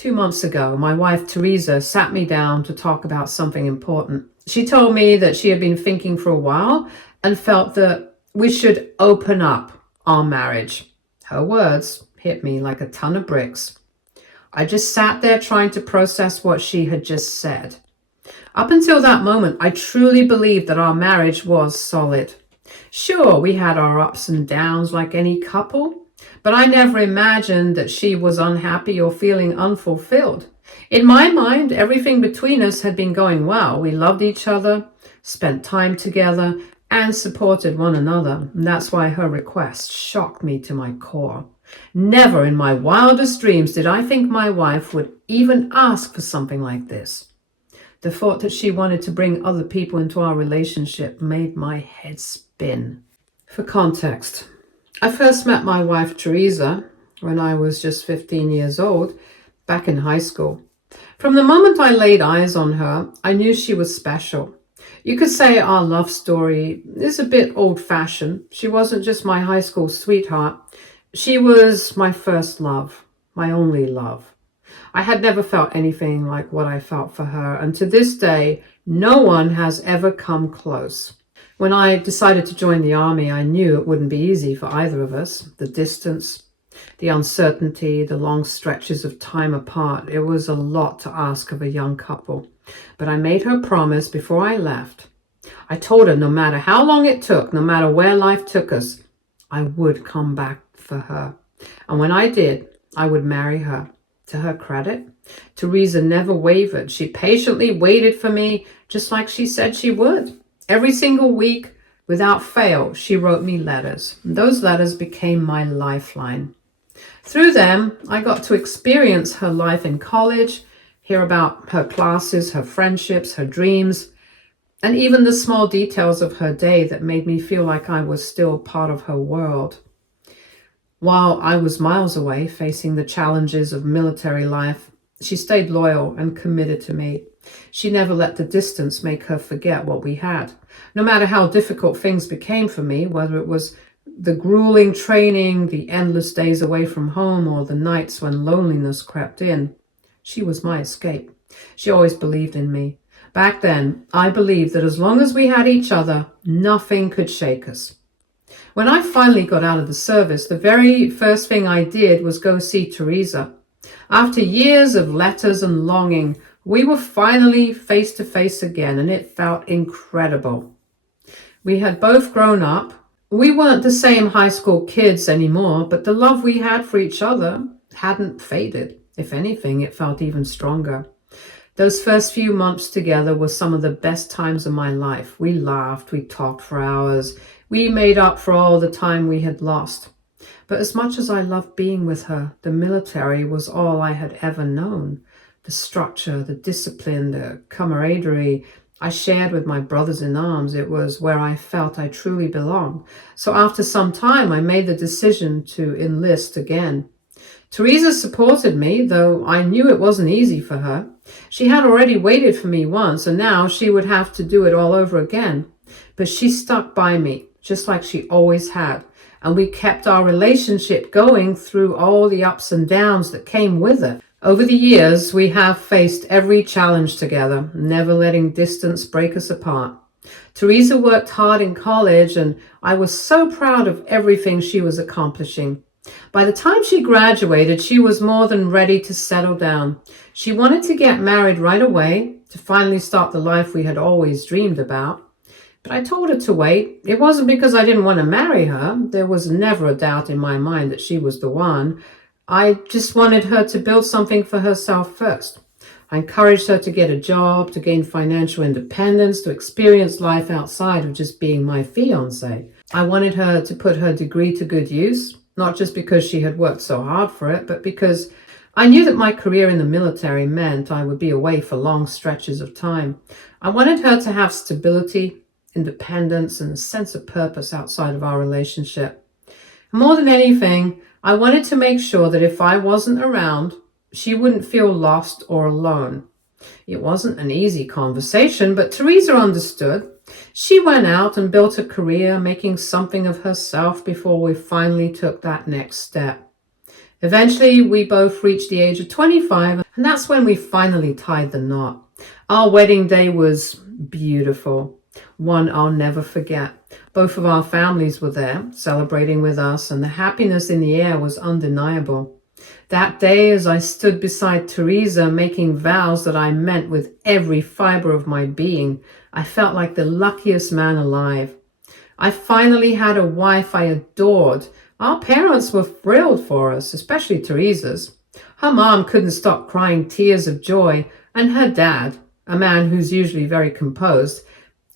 2 months ago, my wife Teresa sat me down to talk about something important. She told me that she had been thinking for a while and felt that we should open up our marriage. Her words hit me like a ton of bricks. I just sat there trying to process what she had just said. Up until that moment, I truly believed that our marriage was solid. Sure, we had our ups and downs like any couple, but I never imagined that she was unhappy or feeling unfulfilled. In my mind, everything between us had been going well. We loved each other, spent time together, and supported one another. And that's why her request shocked me to my core. Never in my wildest dreams did I think my wife would even ask for something like this. The thought that she wanted to bring other people into our relationship made my head spin. For context, I first met my wife Teresa when I was just 15 years old, back in high school. From the moment I laid eyes on her, I knew she was special. You could say our love story is a bit old-fashioned. She wasn't just my high school sweetheart. She was my first love, my only love. I had never felt anything like what I felt for her, and to this day, no one has ever come close. When I decided to join the army, I knew it wouldn't be easy for either of us. The distance, the uncertainty, the long stretches of time apart, it was a lot to ask of a young couple. But I made her promise before I left. I told her no matter how long it took, no matter where life took us, I would come back for her. And when I did, I would marry her. To her credit, Teresa never wavered. She patiently waited for me, just like she said she would. Every single week, without fail, she wrote me letters. And those letters became my lifeline. Through them, I got to experience her life in college, hear about her classes, her friendships, her dreams, and even the small details of her day that made me feel like I was still part of her world. While I was miles away facing the challenges of military life, she stayed loyal and committed to me. She never let the distance make her forget what we had. No matter how difficult things became for me, whether it was the grueling training, the endless days away from home, or the nights when loneliness crept in, she was my escape. She always believed in me. Back then, I believed that as long as we had each other, nothing could shake us. When I finally got out of the service, the very first thing I did was go see Teresa. After years of letters and longing, we were finally face to face again, and it felt incredible. We had both grown up. We weren't the same high school kids anymore, but the love we had for each other hadn't faded. If anything, it felt even stronger. Those first few months together were some of the best times of my life. We laughed, we talked for hours. We made up for all the time we had lost. But as much as I loved being with her, the military was all I had ever known. The structure, the discipline, the camaraderie I shared with my brothers in arms, it was where I felt I truly belonged. So after some time, I made the decision to enlist again. Teresa supported me, though I knew it wasn't easy for her. She had already waited for me once, and now she would have to do it all over again. But she stuck by me, just like she always had. And we kept our relationship going through all the ups and downs that came with it. Over the years, we have faced every challenge together, never letting distance break us apart. Teresa worked hard in college, and I was so proud of everything she was accomplishing. By the time she graduated, she was more than ready to settle down. She wanted to get married right away, to finally start the life we had always dreamed about. But I told her to wait. It wasn't because I didn't want to marry her. There was never a doubt in my mind that she was the one. I just wanted her to build something for herself first. I encouraged her to get a job, to gain financial independence, to experience life outside of just being my fiancé. I wanted her to put her degree to good use, not just because she had worked so hard for it, but because I knew that my career in the military meant I would be away for long stretches of time. I wanted her to have stability, independence, and a sense of purpose outside of our relationship. More than anything, I wanted to make sure that if I wasn't around, she wouldn't feel lost or alone. It wasn't an easy conversation, but Teresa understood. She went out and built a career, making something of herself before we finally took that next step. Eventually, we both reached the age of 25, and that's when we finally tied the knot. Our wedding day was beautiful, one I'll never forget. Both of our families were there, celebrating with us, and the happiness in the air was undeniable. That day, as I stood beside Teresa, making vows that I meant with every fiber of my being, I felt like the luckiest man alive. I finally had a wife I adored. Our parents were thrilled for us, especially Teresa's. Her mom couldn't stop crying tears of joy, and her dad, a man who's usually very composed,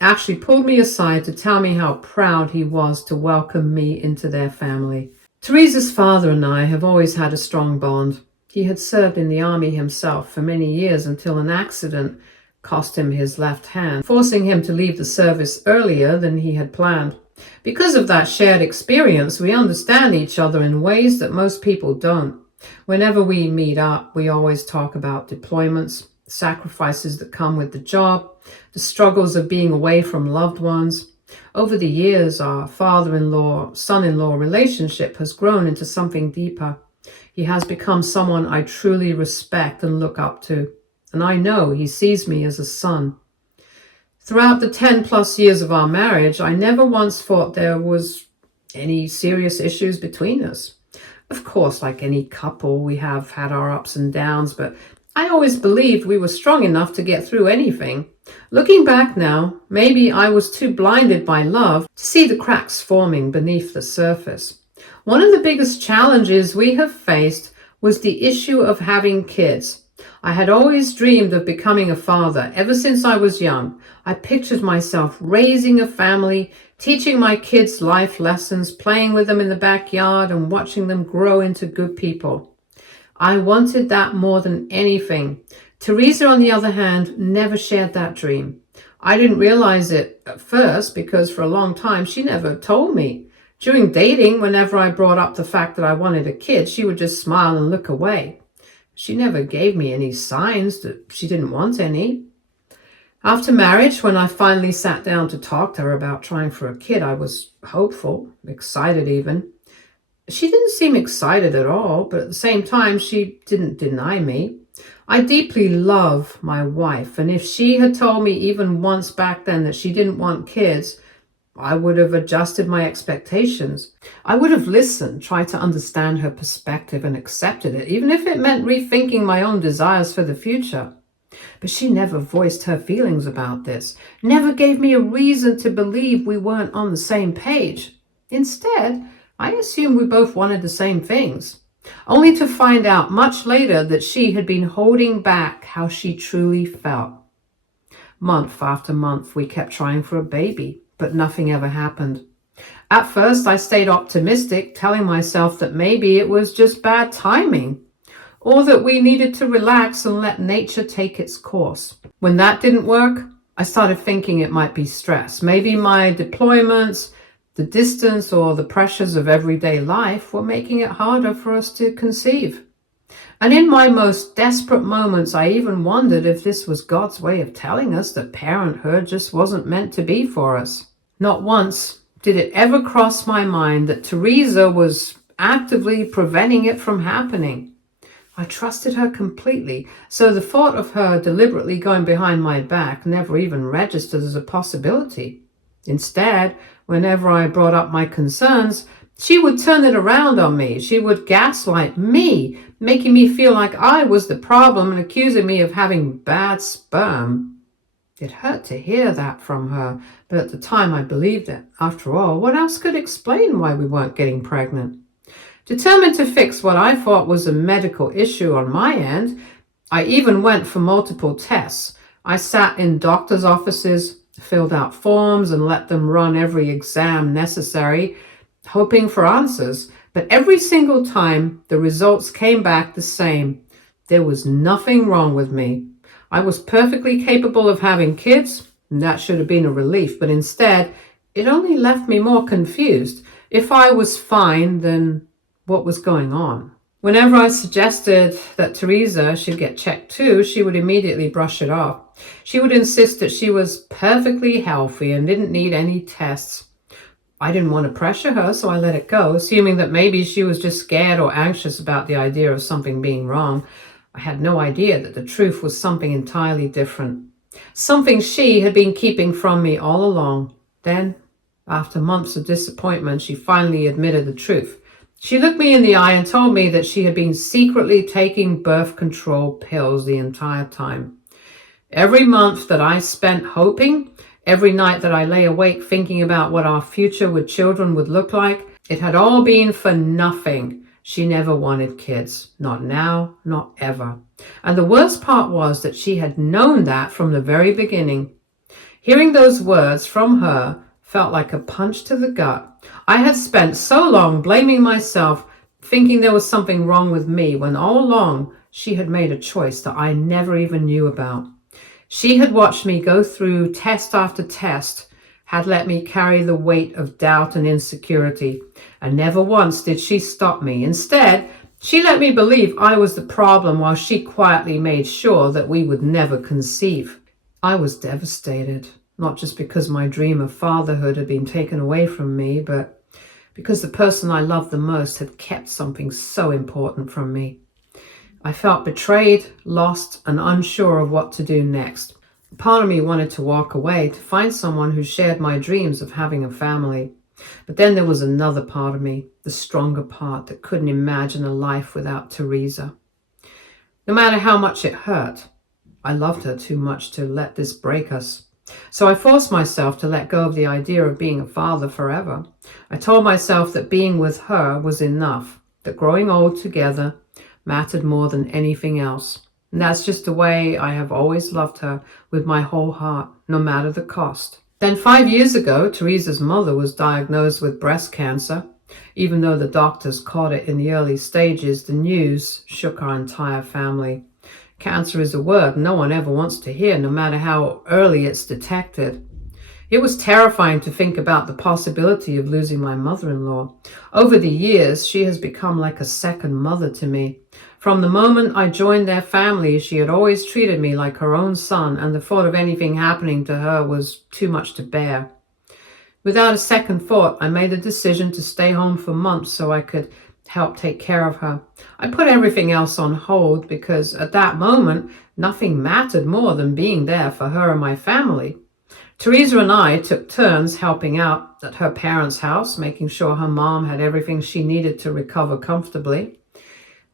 actually pulled me aside to tell me how proud he was to welcome me into their family. Teresa's father and I have always had a strong bond. He had served in the army himself for many years until an accident cost him his left hand, forcing him to leave the service earlier than he had planned. Because of that shared experience, we understand each other in ways that most people don't. Whenever we meet up, we always talk about deployments, sacrifices that come with the job, the struggles of being away from loved ones. Over the years, our father-in-law, son-in-law relationship has grown into something deeper. He has become someone I truly respect and look up to, and I know he sees me as a son. Throughout the 10 plus years of our marriage, I never once thought there was any serious issues between us. Of course, like any couple, we have had our ups and downs, but I always believed we were strong enough to get through anything. Looking back now, maybe I was too blinded by love to see the cracks forming beneath the surface. One of the biggest challenges we have faced was the issue of having kids. I had always dreamed of becoming a father ever since I was young. I pictured myself raising a family, teaching my kids life lessons, playing with them in the backyard, and watching them grow into good people. I wanted that more than anything. Teresa, on the other hand, never shared that dream. I didn't realize it at first because for a long time she never told me. During dating, whenever I brought up the fact that I wanted a kid, she would just smile and look away. She never gave me any signs that she didn't want any. After marriage, when I finally sat down to talk to her about trying for a kid, I was hopeful, excited even. She didn't seem excited at all, but at the same time, she didn't deny me. I deeply love my wife, and if she had told me even once back then that she didn't want kids, I would have adjusted my expectations. I would have listened, tried to understand her perspective and accepted it, even if it meant rethinking my own desires for the future. But she never voiced her feelings about this, never gave me a reason to believe we weren't on the same page. Instead, I assumed we both wanted the same things, only to find out much later that she had been holding back how she truly felt. Month after month, we kept trying for a baby, but nothing ever happened. At first, I stayed optimistic, telling myself that maybe it was just bad timing, or that we needed to relax and let nature take its course. When that didn't work, I started thinking it might be stress. Maybe my deployments, the distance, or the pressures of everyday life were making it harder for us to conceive. And in my most desperate moments, I even wondered if this was God's way of telling us that parenthood just wasn't meant to be for us. Not once did it ever cross my mind that Teresa was actively preventing it from happening. I trusted her completely, so the thought of her deliberately going behind my back never even registered as a possibility. Instead, whenever I brought up my concerns, she would turn it around on me. She would gaslight me, making me feel like I was the problem and accusing me of having bad sperm. It hurt to hear that from her, but at the time I believed it. After all, what else could explain why we weren't getting pregnant? Determined to fix what I thought was a medical issue on my end, I even went for multiple tests. I sat in doctors' offices, filled out forms, and let them run every exam necessary, hoping for answers. But every single time, the results came back the same. There was nothing wrong with me. I was perfectly capable of having kids, and that should have been a relief. But instead, it only left me more confused. If I was fine, then what was going on? Whenever I suggested that Teresa should get checked too, she would immediately brush it off. She would insist that she was perfectly healthy and didn't need any tests. I didn't want to pressure her, so I let it go, assuming that maybe she was just scared or anxious about the idea of something being wrong. I had no idea that the truth was something entirely different, something she had been keeping from me all along. Then, after months of disappointment, she finally admitted the truth. She looked me in the eye and told me that she had been secretly taking birth control pills the entire time. Every month that I spent hoping, every night that I lay awake thinking about what our future with children would look like, it had all been for nothing. She never wanted kids. Not now, not ever. And the worst part was that she had known that from the very beginning. Hearing those words from her felt like a punch to the gut. I had spent so long blaming myself, thinking there was something wrong with me, when all along she had made a choice that I never even knew about. She had watched me go through test after test, had let me carry the weight of doubt and insecurity, and never once did she stop me. Instead, she let me believe I was the problem while she quietly made sure that we would never conceive. I was devastated, not just because my dream of fatherhood had been taken away from me, but because the person I loved the most had kept something so important from me. I felt betrayed, lost, and unsure of what to do next. Part of me wanted to walk away, to find someone who shared my dreams of having a family. But then there was another part of me, the stronger part, that couldn't imagine a life without Teresa. No matter how much it hurt, I loved her too much to let this break us. So I forced myself to let go of the idea of being a father forever. I told myself that being with her was enough, that growing old together mattered more than anything else. And that's just the way I have always loved her, with my whole heart, no matter the cost. Then 5 years ago, Teresa's mother was diagnosed with breast cancer. Even though the doctors caught it in the early stages, the news shook our entire family. Cancer is a word no one ever wants to hear, no matter how early it's detected. It was terrifying to think about the possibility of losing my mother-in-law. Over the years, she has become like a second mother to me. From the moment I joined their family, she had always treated me like her own son, and the thought of anything happening to her was too much to bear. Without a second thought, I made the decision to stay home for months so I could help take care of her. I put everything else on hold because at that moment, nothing mattered more than being there for her and my family. Teresa and I took turns helping out at her parents' house, making sure her mom had everything she needed to recover comfortably.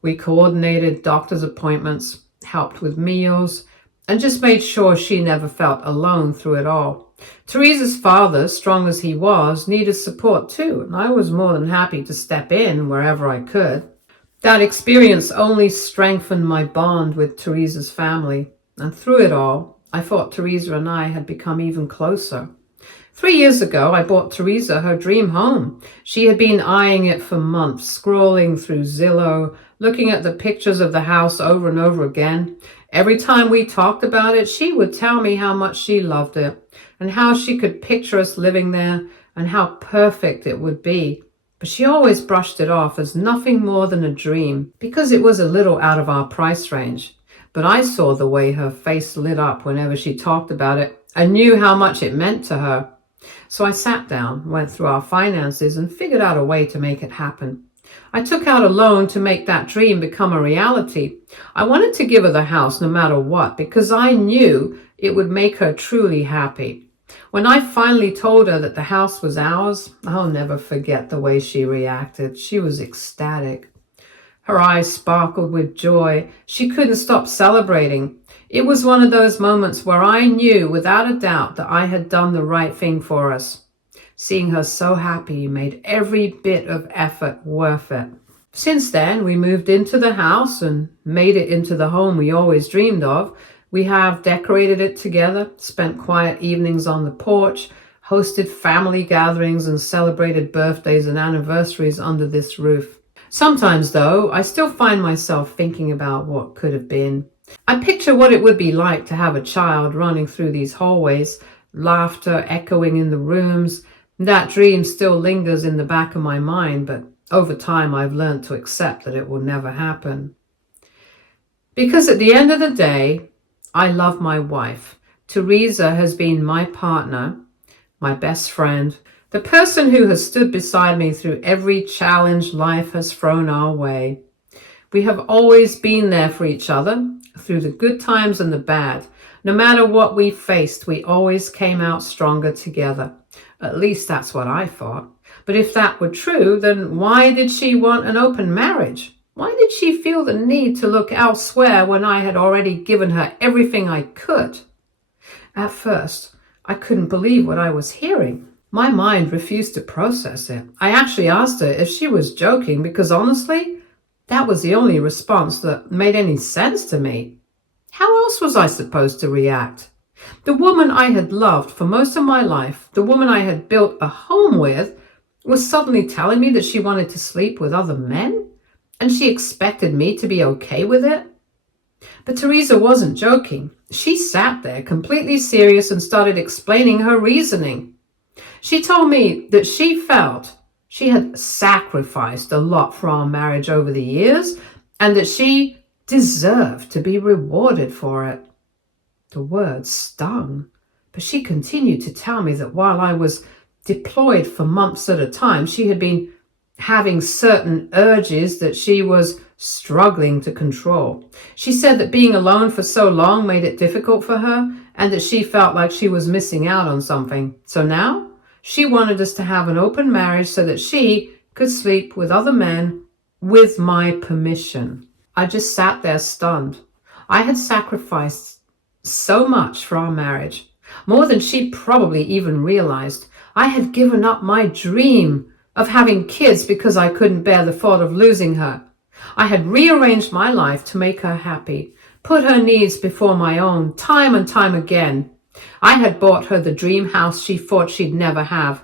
We coordinated doctor's appointments, helped with meals, and just made sure she never felt alone through it all. Teresa's father, strong as he was, needed support too, and I was more than happy to step in wherever I could. That experience only strengthened my bond with Teresa's family, and through it all, I thought Teresa and I had become even closer. 3 years ago, I bought Teresa her dream home. She had been eyeing it for months, scrolling through Zillow, looking at the pictures of the house over and over again. Every time we talked about it, she would tell me how much she loved it and how she could picture us living there and how perfect it would be. But she always brushed it off as nothing more than a dream because it was a little out of our price range. But I saw the way her face lit up whenever she talked about it. I knew how much it meant to her. So I sat down, went through our finances, and figured out a way to make it happen. I took out a loan to make that dream become a reality. I wanted to give her the house no matter what, because I knew it would make her truly happy. When I finally told her that the house was ours, I'll never forget the way she reacted. She was ecstatic. Her eyes sparkled with joy. She couldn't stop celebrating. It was one of those moments where I knew without a doubt that I had done the right thing for us. Seeing her so happy made every bit of effort worth it. Since then, we moved into the house and made it into the home we always dreamed of. We have decorated it together, spent quiet evenings on the porch, hosted family gatherings, and celebrated birthdays and anniversaries under this roof. Sometimes, though, I still find myself thinking about what could have been. I picture what it would be like to have a child running through these hallways, laughter echoing in the rooms. That dream still lingers in the back of my mind, but over time I've learned to accept that it will never happen. Because at the end of the day, I love my wife. Teresa has been my partner, my best friend, The person who has stood beside me through every challenge life has thrown our way. We have always been there for each other, through the good times and the bad. No matter what we faced, we always came out stronger together. At least that's what I thought. But if that were true, then why did she want an open marriage? Why did she feel the need to look elsewhere when I had already given her everything I could? At first, I couldn't believe what I was hearing. My mind refused to process it. I actually asked her if she was joking because honestly, that was the only response that made any sense to me. How else was I supposed to react? The woman I had loved for most of my life, the woman I had built a home with, was suddenly telling me that she wanted to sleep with other men? And she expected me to be okay with it? But Teresa wasn't joking. She sat there completely serious and started explaining her reasoning. She told me that she felt she had sacrificed a lot for our marriage over the years and that she deserved to be rewarded for it. The words stung, but she continued to tell me that while I was deployed for months at a time, she had been having certain urges that she was struggling to control. She said that being alone for so long made it difficult for her and that she felt like she was missing out on something. So now she wanted us to have an open marriage so that she could sleep with other men with my permission. I just sat there stunned. I had sacrificed so much for our marriage, more than she probably even realized. I had given up my dream of having kids because I couldn't bear the thought of losing her. I had rearranged my life to make her happy, put her needs before my own, time and time again. I had bought her the dream house she thought she'd never have,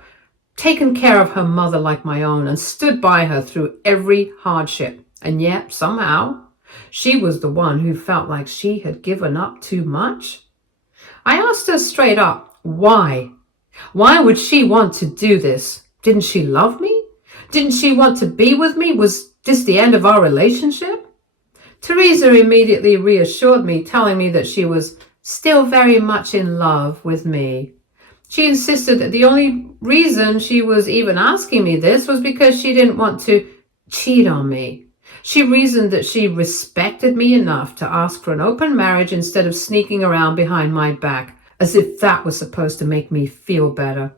taken care of her mother like my own, and stood by her through every hardship. And yet, somehow, she was the one who felt like she had given up too much. I asked her straight up, why? Why would she want to do this? Didn't she love me? Didn't she want to be with me? Was this the end of our relationship? Teresa immediately reassured me, telling me that she was still very much in love with me. She insisted that the only reason she was even asking me this was because she didn't want to cheat on me. She reasoned that she respected me enough to ask for an open marriage instead of sneaking around behind my back, as if that was supposed to make me feel better.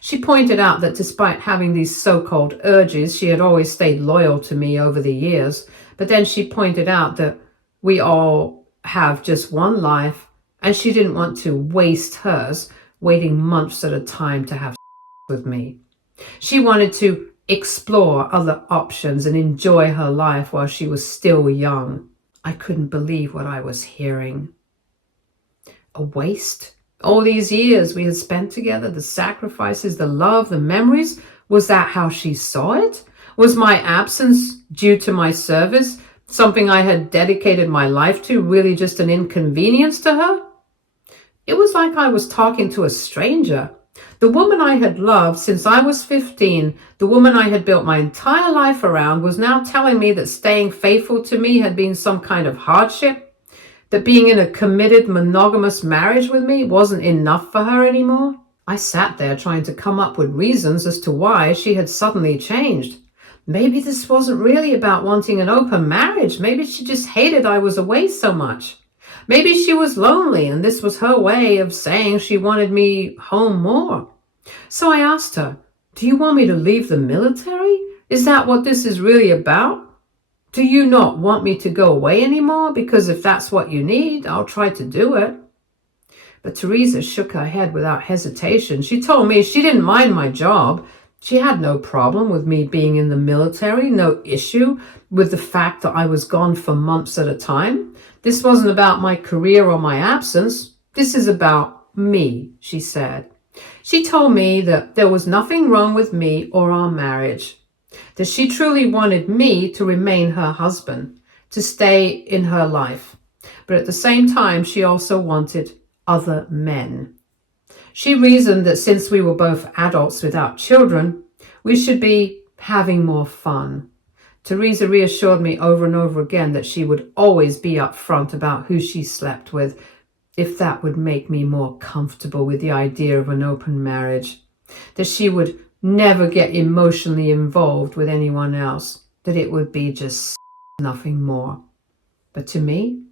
She pointed out that despite having these so-called urges, she had always stayed loyal to me over the years. But then she pointed out that we all have just one life, and she didn't want to waste hers waiting months at a time to have with me. She wanted to explore other options and enjoy her life while she was still young. I couldn't believe what I was hearing. A waste? All these years we had spent together, the sacrifices, the love, the memories, was that how she saw it? Was my absence due to my service, something I had dedicated my life to, really just an inconvenience to her? It was like I was talking to a stranger. The woman I had loved since I was 15, the woman I had built my entire life around, was now telling me that staying faithful to me had been some kind of hardship, that being in a committed monogamous marriage with me wasn't enough for her anymore. I sat there trying to come up with reasons as to why she had suddenly changed. Maybe this wasn't really about wanting an open marriage. Maybe she just hated I was away so much. Maybe she was lonely and this was her way of saying she wanted me home more. So I asked her, do you want me to leave the military? Is that what this is really about? Do you not want me to go away anymore? Because if that's what you need, I'll try to do it. But Teresa shook her head without hesitation. She told me she didn't mind my job. She had no problem with me being in the military, no issue with the fact that I was gone for months at a time. This wasn't about my career or my absence. This is about me, she said. She told me that there was nothing wrong with me or our marriage, that she truly wanted me to remain her husband, to stay in her life. But at the same time, she also wanted other men. She reasoned that since we were both adults without children, we should be having more fun. Teresa reassured me over and over again that she would always be upfront about who she slept with, if that would make me more comfortable with the idea of an open marriage. that she would never get emotionally involved with anyone else, that it would be just nothing more. But to me,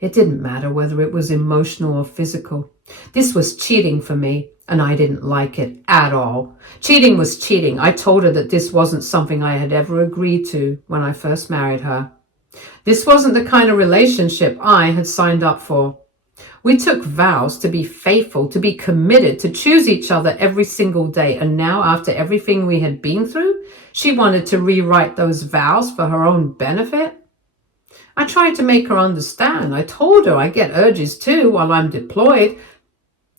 it didn't matter whether it was emotional or physical. This was cheating for me, and I didn't like it at all. Cheating was cheating. I told her that this wasn't something I had ever agreed to when I first married her. This wasn't the kind of relationship I had signed up for. We took vows to be faithful, to be committed, to choose each other every single day. And now, after everything we had been through, she wanted to rewrite those vows for her own benefit. I tried to make her understand. I told her I get urges too while I'm deployed.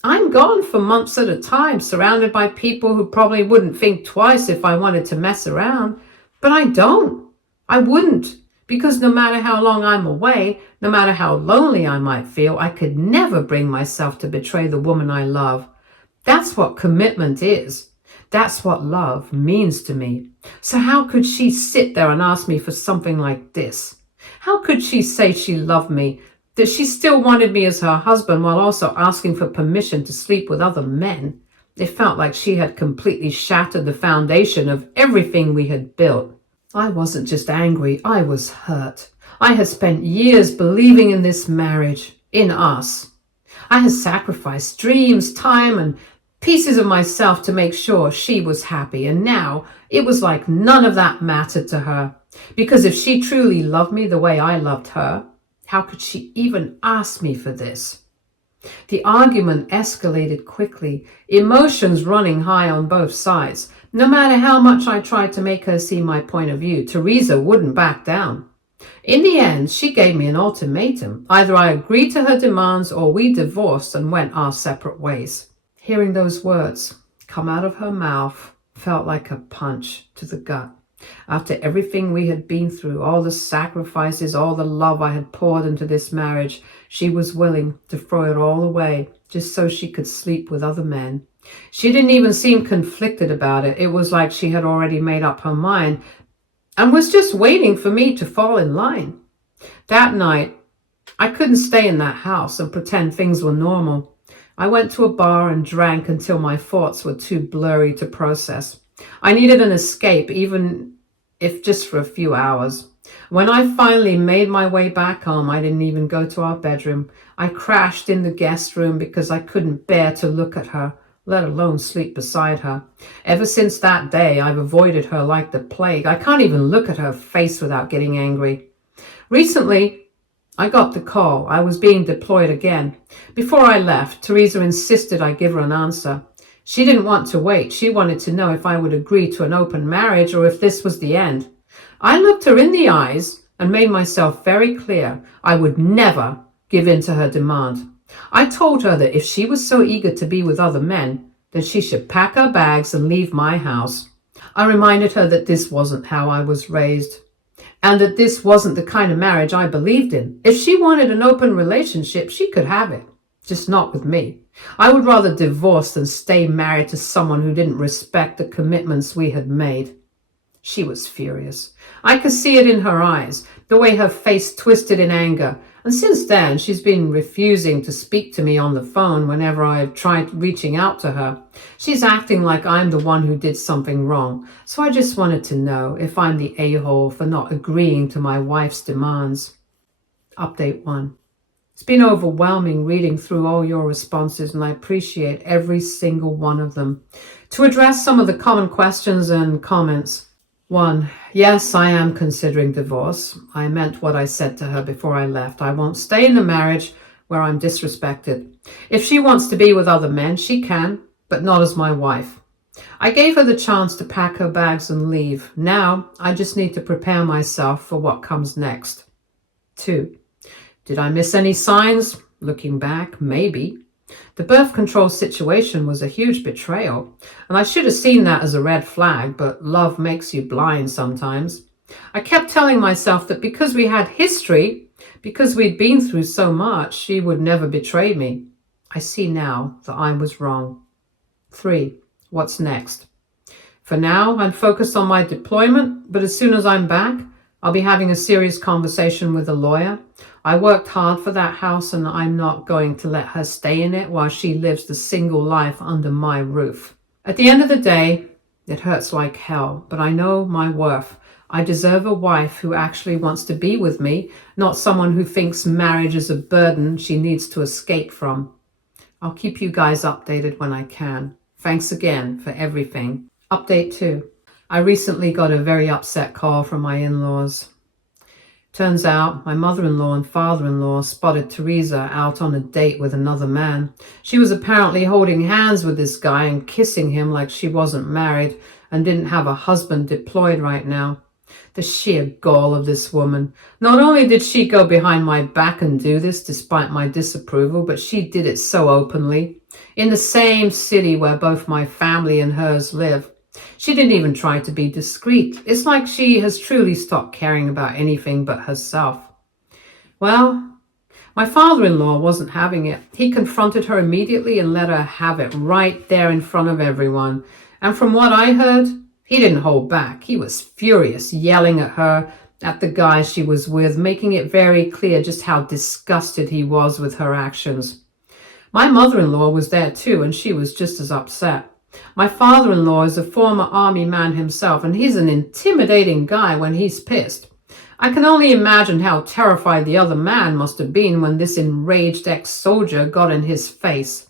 I'm gone for months at a time, surrounded by people who probably wouldn't think twice if I wanted to mess around. But I don't. I wouldn't. Because no matter how long I'm away, no matter how lonely I might feel, I could never bring myself to betray the woman I love. That's what commitment is. That's what love means to me. So how could she sit there and ask me for something like this? How could she say she loved me, that she still wanted me as her husband while also asking for permission to sleep with other men? It felt like she had completely shattered the foundation of everything we had built. I wasn't just angry, I was hurt. I had spent years believing in this marriage, in us. I had sacrificed dreams, time, and pieces of myself to make sure she was happy, and now it was like none of that mattered to her. Because if she truly loved me the way I loved her, how could she even ask me for this? The argument escalated quickly, emotions running high on both sides. No matter how much I tried to make her see my point of view, Teresa wouldn't back down. In the end, she gave me an ultimatum. Either I agreed to her demands or we divorced and went our separate ways. Hearing those words come out of her mouth felt like a punch to the gut. After everything we had been through, all the sacrifices, all the love I had poured into this marriage, she was willing to throw it all away just so she could sleep with other men. She didn't even seem conflicted about it. It was like she had already made up her mind and was just waiting for me to fall in line. That night, I couldn't stay in that house and pretend things were normal. I went to a bar and drank until my thoughts were too blurry to process. I needed an escape, even if just for a few hours. When I finally made my way back home, I didn't even go to our bedroom. I crashed in the guest room because I couldn't bear to look at her, let alone sleep beside her. Ever since that day, I've avoided her like the plague. I can't even look at her face without getting angry. Recently, I got the call. I was being deployed again. Before I left, Teresa insisted I give her an answer. She didn't want to wait. She wanted to know if I would agree to an open marriage or if this was the end. I looked her in the eyes and made myself very clear I would never give in to her demand. I told her that if she was so eager to be with other men, then she should pack her bags and leave my house. I reminded her that this wasn't how I was raised, and that this wasn't the kind of marriage I believed in. If she wanted an open relationship, she could have it, just not with me. I would rather divorce than stay married to someone who didn't respect the commitments we had made. She was furious. I could see it in her eyes, the way her face twisted in anger. And since then, she's been refusing to speak to me on the phone whenever I've tried reaching out to her. She's acting like I'm the one who did something wrong. So I just wanted to know if I'm the a-hole for not agreeing to my wife's demands. Update 1. It's been overwhelming reading through all your responses, and I appreciate every single one of them. To address some of the common questions and comments. 1. Yes, I am considering divorce. I meant what I said to her before I left. I won't stay in a marriage where I'm disrespected. If she wants to be with other men, she can, but not as my wife. I gave her the chance to pack her bags and leave. Now, I just need to prepare myself for what comes next. 2. Did I miss any signs? Looking back, maybe. The birth control situation was a huge betrayal, and I should have seen that as a red flag, but love makes you blind sometimes. I kept telling myself that because we had history, because we'd been through so much, she would never betray me. I see now that I was wrong. 3. What's next? For now, I'm focused on my deployment, but as soon as I'm back, I'll be having a serious conversation with a lawyer. I worked hard for that house, and I'm not going to let her stay in it while she lives the single life under my roof. At the end of the day, it hurts like hell, but I know my worth. I deserve a wife who actually wants to be with me, not someone who thinks marriage is a burden she needs to escape from. I'll keep you guys updated when I can. Thanks again for everything. Update 2. I recently got a very upset call from my in-laws. Turns out my mother-in-law and father-in-law spotted Teresa out on a date with another man. She was apparently holding hands with this guy and kissing him like she wasn't married and didn't have a husband deployed right now. The sheer gall of this woman. Not only did she go behind my back and do this despite my disapproval, but she did it so openly. In the same city where both my family and hers live. She didn't even try to be discreet. It's like she has truly stopped caring about anything but herself. Well, my father-in-law wasn't having it. He confronted her immediately and let her have it right there in front of everyone. And from what I heard, he didn't hold back. He was furious, yelling at her, at the guy she was with, making it very clear just how disgusted he was with her actions. My mother-in-law was there too, and she was just as upset. My father-in-law is a former army man himself, and he's an intimidating guy when he's pissed. I can only imagine how terrified the other man must have been when this enraged ex-soldier got in his face.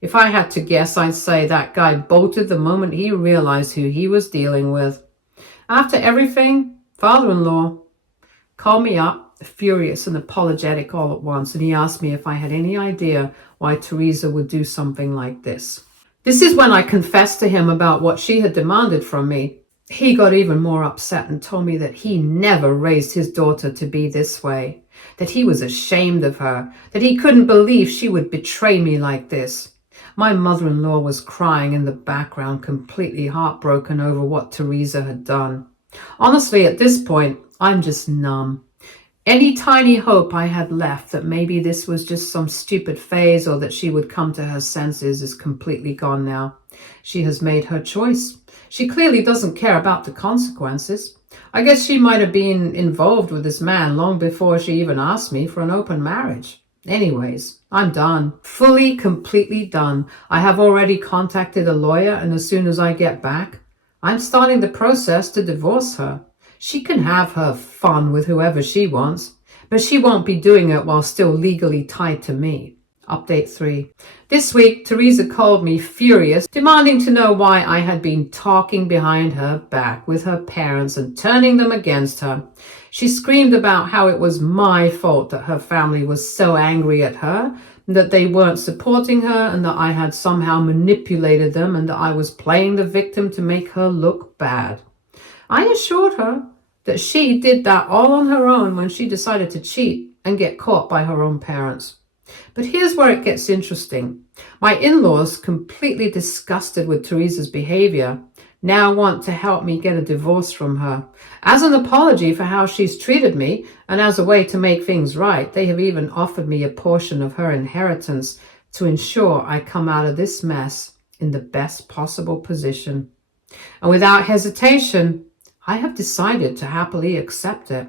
If I had to guess, I'd say that guy bolted the moment he realized who he was dealing with. After everything, father-in-law called me up, furious and apologetic all at once, and he asked me if I had any idea why Teresa would do something like this. This is when I confessed to him about what she had demanded from me. He got even more upset and told me that he never raised his daughter to be this way, that he was ashamed of her, that he couldn't believe she would betray me like this. My mother-in-law was crying in the background, completely heartbroken over what Teresa had done. Honestly, at this point, I'm just numb. Any tiny hope I had left that maybe this was just some stupid phase or that she would come to her senses is completely gone now. She has made her choice. She clearly doesn't care about the consequences. I guess she might have been involved with this man long before she even asked me for an open marriage. Anyways, I'm done. Fully, completely done. I have already contacted a lawyer, and as soon as I get back, I'm starting the process to divorce her. She can have her fun with whoever she wants, but she won't be doing it while still legally tied to me. Update 3. This week, Teresa called me furious, demanding to know why I had been talking behind her back with her parents and turning them against her. She screamed about how it was my fault that her family was so angry at her, that they weren't supporting her, and that I had somehow manipulated them, and that I was playing the victim to make her look bad. I assured her that she did that all on her own when she decided to cheat and get caught by her own parents. But here's where it gets interesting. My in-laws, completely disgusted with Teresa's behavior, now want to help me get a divorce from her. As an apology for how she's treated me, and as a way to make things right, they have even offered me a portion of her inheritance to ensure I come out of this mess in the best possible position. And without hesitation, I have decided to happily accept it.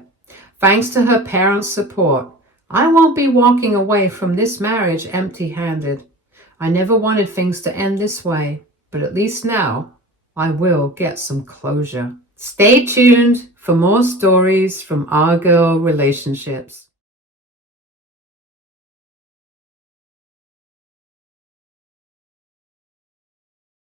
Thanks to her parents' support, I won't be walking away from this marriage empty-handed. I never wanted things to end this way, but at least now I will get some closure. Stay tuned for more stories from our girl relationships.